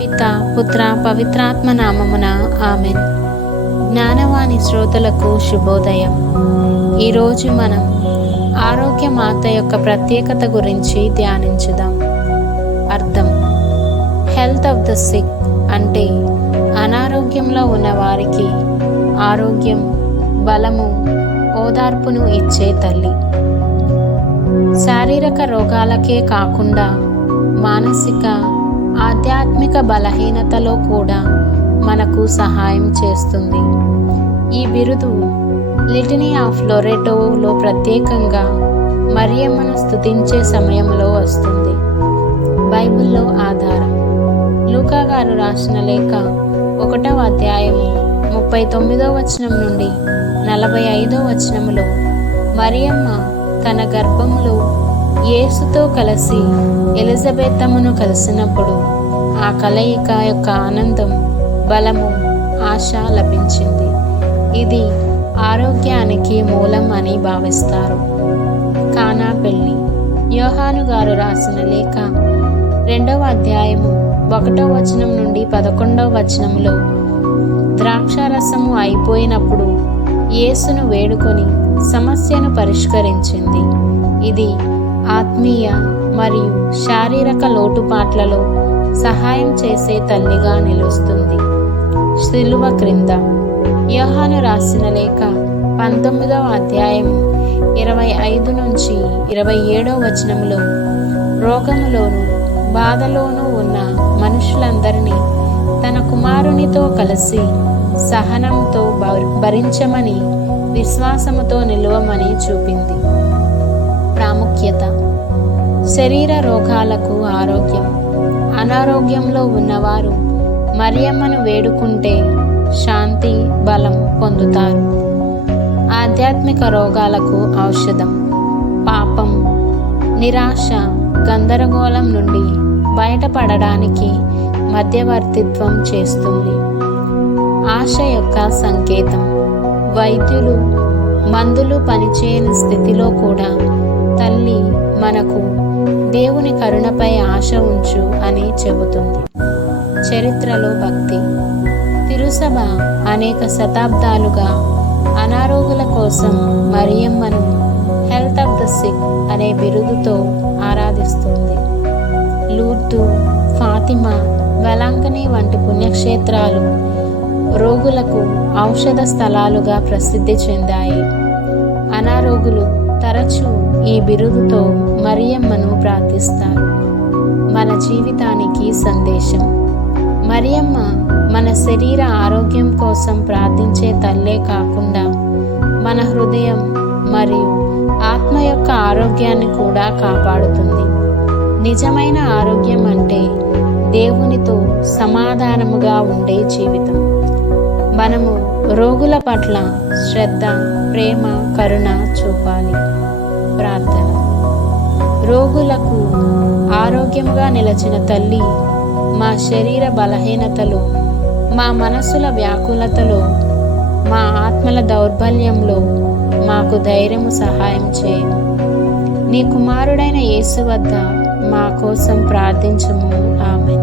పిత పుత్ర పవిత్రాత్మ నామమున ఆమెన్. జ్ఞానవాణి శ్రోతలకు శుభోదయం. ఈరోజు మనం ఆరోగ్య మాత యొక్క ప్రత్యేకత గురించి ధ్యానించుదాం. అర్థం: హెల్త్ ఆఫ్ ద సిక్ అంటే అనారోగ్యంలో ఉన్న వారికి ఆరోగ్యం, బలము, ఓదార్పును ఇచ్చే తల్లి. శారీరక రోగాలకే కాకుండా మానసిక, ఆధ్యాత్మిక బలహీనతలో కూడా మనకు సహాయం చేస్తుంది. ఈ బిరుదు లిటనీ ఆఫ్ లోరెటోలో ప్రత్యేకంగా మరియమ్మను స్తుతించే సమయంలో వస్తుంది. బైబిల్లో ఆధారం: లూకా గారు రాసిన లేఖ 1వ అధ్యాయము 39వ వచనం నుండి 45వ వచనములో మరియమ్మ తన గర్భములో యేసుతో కలిసి ఎలిజబెతమ్మను కలిసినప్పుడు ఆ కలయిక యొక్క ఆనందం, బలము, ఆశ లభించింది. ఇది ఆరోగ్యానికి మూలం అని భావిస్తారు. కానా పెళ్లి: యోహాను గారు రాసిన లేఖ 2వ అధ్యాయము 1వ వచనం నుండి 11వ వచనంలో ద్రాక్షారసము అయిపోయినప్పుడు యేసును వేడుకొని సమస్యను పరిష్కరించింది. ఇది ఆత్మీయ మరియు శారీరక లోటుపాట్లలో సహాయం చేసే తల్లిగా నిలుస్తుంది. సిలువ క్రింద: యోహాను రాసిన లేఖ 19వ అధ్యాయము 25 నుంచి 27వ వచనంలో రోగములోను బాధలోనూ ఉన్న మనుషులందరినీ తన కుమారునితో కలిసి సహనంతో భరించమని, విశ్వాసముతో నిలువమని చూపింది. ప్రాముఖ్యత: శరీర రోగాలకు ఆరోగ్యం. అనారోగ్యంలో ఉన్నవారు మరియమ్మను వేడుకుంటే శాంతి, బలం పొందుతారు. ఆధ్యాత్మిక రోగాలకు ఔషధం. పాపం, నిరాశ, గందరగోళం నుండి బయటపడడానికి మధ్యవర్తిత్వం చేస్తుంది. ఆశ యొక్క సంకేతం. వైద్యులు, మందులు పనిచేయని స్థితిలో కూడా తల్లి మనకు దేవుని కరుణపై ఆశ ఉంచు అని చెబుతుంది. చరిత్రలో భక్తి. తిరుసభ అనేక శతాబ్దాలుగా అనారోగ్యుల కోసం మరియమ్మను హెల్త్ ఆఫ్ ద సిక్ అనే బిరుదుతో ఆరాధిస్తుంది. లూర్దు, ఫాతిమా, వెలాంకనీ వంటి పుణ్యక్షేత్రాలు రోగులకు ఔషధ స్థలాలుగా ప్రసిద్ధి చెందాయి. అనారోగ్యులు తరచూ ఈ బిరుదుతో మరియమ్మను ప్రార్థిస్తారు. మన జీవితానికి సందేశం: మరియమ్మ మన శరీర ఆరోగ్యం కోసం ప్రార్థించే తల్లే కాకుండా మన హృదయం మరియు ఆత్మ యొక్క ఆరోగ్యాన్ని కూడా కాపాడుతుంది. నిజమైన ఆరోగ్యం అంటే దేవునితో సమాధానముగా ఉండే జీవితం. మనము రోగుల పట్ల శ్రద్ధ, ప్రేమ, కరుణ చూపాలి. ప్రార్థన: రోగులకు ఆరోగ్యంగా నిలిచిన తల్లి, మా శరీర బలహీనతలో, మా మనసుల వ్యాకులతలో, మా ఆత్మల దౌర్బల్యంలో మాకు ధైర్యము సహాయం చేయము. నీ కుమారుడైన యేసు వద్ద మా కోసం ప్రార్థించుము. ఆమెన్.